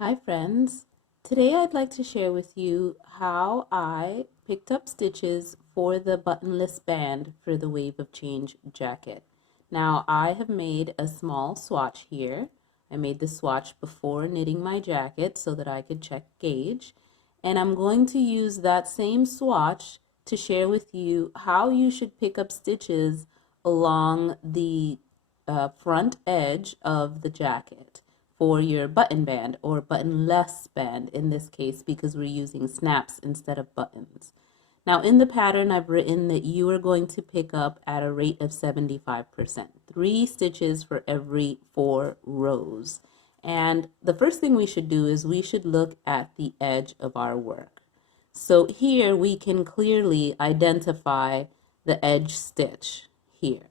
Hi friends, today I'd like to share with you how I picked up stitches for the buttonless band for the Wave of Change jacket. Now I have made a small swatch here. I made the swatch before knitting my jacket so that I could check gauge, and I'm going to use that same swatch to share with you how you should pick up stitches along the front edge of the jacket for your button band or buttonless band in this case because we're using snaps instead of buttons. Now in the pattern I've written that you are going to pick up at a rate of 75%, 3 stitches for every 4 rows. And the first thing we should do is we should look at the edge of our work. So here we can clearly identify the edge stitch here.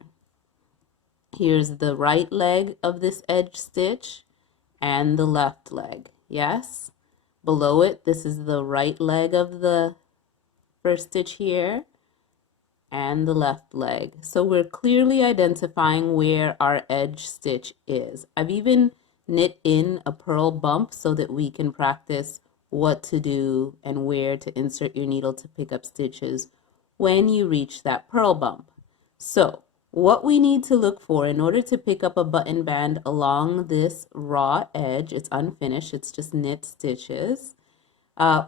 Here's the right leg of this edge stitch and the left leg. Yes, below it, this is the right leg of the first stitch here and the left leg. So we're clearly identifying where our edge stitch is. I've even knit in a purl bump so that we can practice what to do and where to insert your needle to pick up stitches when you reach that purl bump. So what we need to look for in order to pick up a button band along this raw edge, it's unfinished, it's just knit stitches,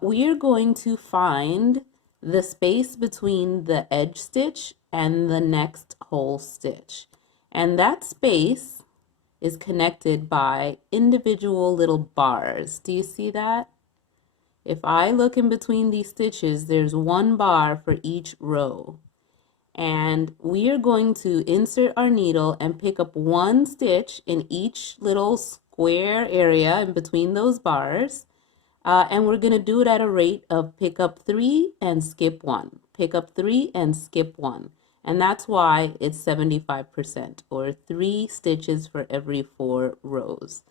we are going to find the space between the edge stitch and the next whole stitch. And that space is connected by individual little bars. Do you see that? If I look in between these stitches, there's one bar for each row. And we are going to insert our needle and pick up one stitch in each little square area in between those bars. And we're going to do it at a rate of pick up 3 and skip 1. Pick up 3 and skip 1. And that's why it's 75% or 3 stitches for every 4 rows.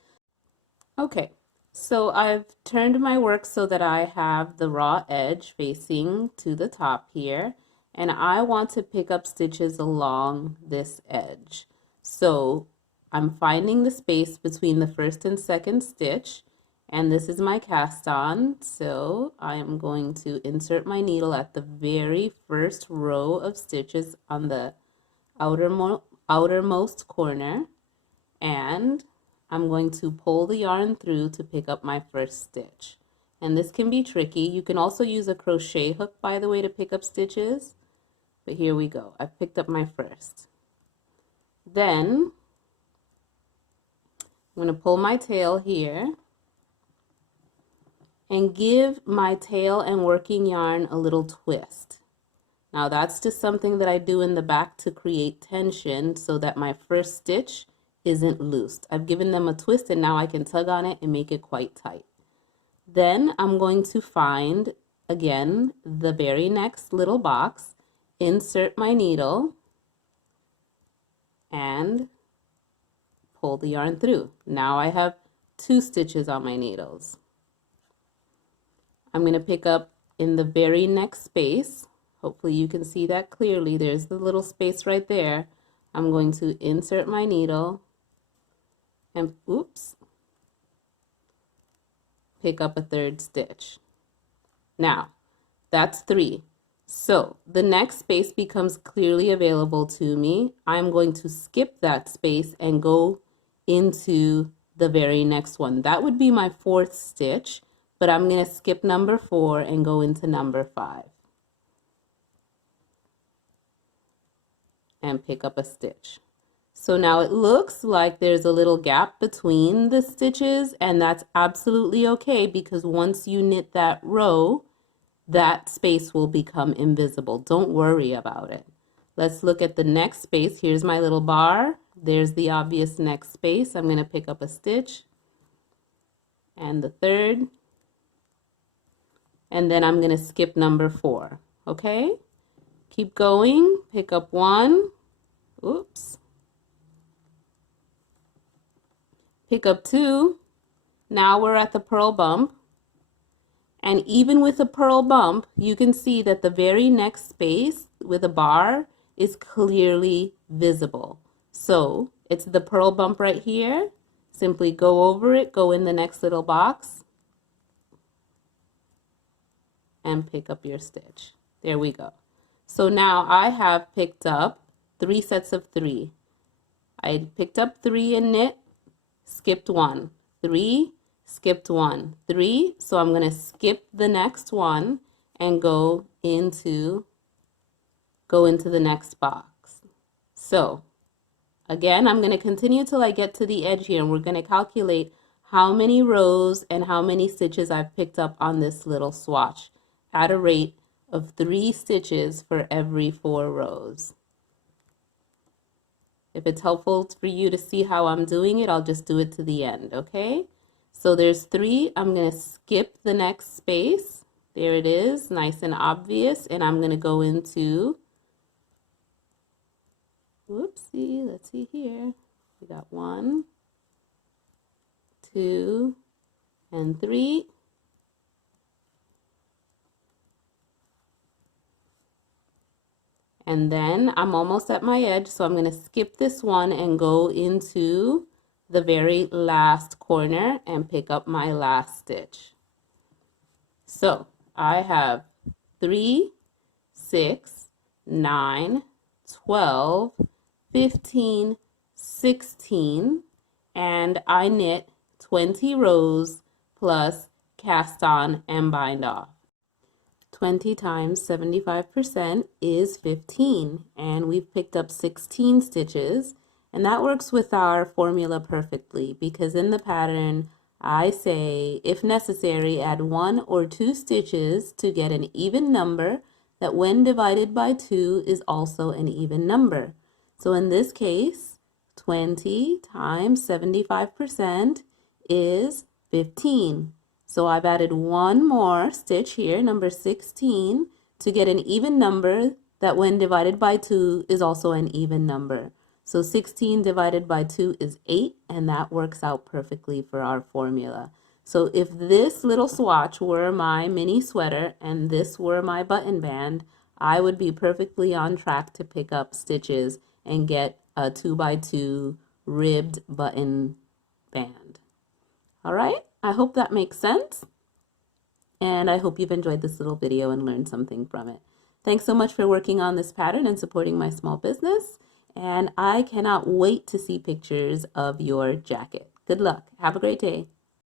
Okay, so I've turned my work so that I have the raw edge facing to the top here. And I want to pick up stitches along this edge. So I'm finding the space between the first and second stitch, and this is my cast on. So I am going to insert my needle at the very first row of stitches on the outermost corner, and I'm going to pull the yarn through to pick up my first stitch. And this can be tricky. You can also use a crochet hook, by the way, to pick up stitches. But here we go. I've picked up my first. Then I'm going to pull my tail here and give my tail and working yarn a little twist. Now that's just something that I do in the back to create tension so that my first stitch isn't loosed. I've given them a twist and now I can tug on it and make it quite tight. Then I'm going to find, again, the very next little box, insert my needle, and pull the yarn through. Now I have 2 stitches on my needles. I'm going to pick up in the very next space. Hopefully you can see that clearly. There's the little space right there. I'm going to insert my needle and, oops, pick up a 3rd stitch. Now, that's 3. So the next space becomes clearly available to me. I'm going to skip that space and go into the very next one. That would be my 4th stitch, but I'm going to skip number 4 and go into number 5. And pick up a stitch. So now it looks like there's a little gap between the stitches, and that's absolutely okay because once you knit that row, that space will become invisible. Don't worry about it. Let's look at the next space. Here's my little bar. There's the obvious next space. I'm going to pick up a stitch and the 3rd. And then I'm going to skip number 4. Okay? Keep going. Pick up 1. Oops. Pick up 2. Now we're at the purl bump. And even with a purl bump, you can see that the very next space with a bar is clearly visible. So it's the purl bump right here, simply go over it, go in the next little box, and pick up your stitch. There we go. So now I have picked up 3 sets of 3. I picked up 3 in knit, skipped 1, 3, skipped 1, 3. So I'm going to skip the next one and go into the next box. So again, I'm going to continue till I get to the edge here, and we're going to calculate how many rows and how many stitches I've picked up on this little swatch at a rate of 3 stitches for every 4 rows. If it's helpful for you to see how I'm doing it, I'll just do it to the end, okay? So there's 3. I'm going to skip the next space. There it is, nice and obvious, and I'm going to go into, whoopsie, let's see here. We got 1, 2, and 3. And then I'm almost at my edge, so I'm going to skip this one and go into the very last corner and pick up my last stitch. So I have 3, 6, 9, 12, 15, 16, and I knit 20 rows plus cast on and bind off. 20 times 75% is 15, and we've picked up 16 stitches, and that works with our formula perfectly because in the pattern I say, if necessary, add 1 or 2 stitches to get an even number that when divided by 2 is also an even number. So in this case, 20 times 75% is 15. So I've added 1 more stitch here, number 16, to get an even number that when divided by 2 is also an even number. So 16 divided by 2 is 8, and that works out perfectly for our formula. So if this little swatch were my mini sweater and this were my button band, I would be perfectly on track to pick up stitches and get a 2x2 ribbed button band. All right, I hope that makes sense, and I hope you've enjoyed this little video and learned something from it. Thanks so much for working on this pattern and supporting my small business, and I cannot wait to see pictures of your jacket. Good luck. Have a great day.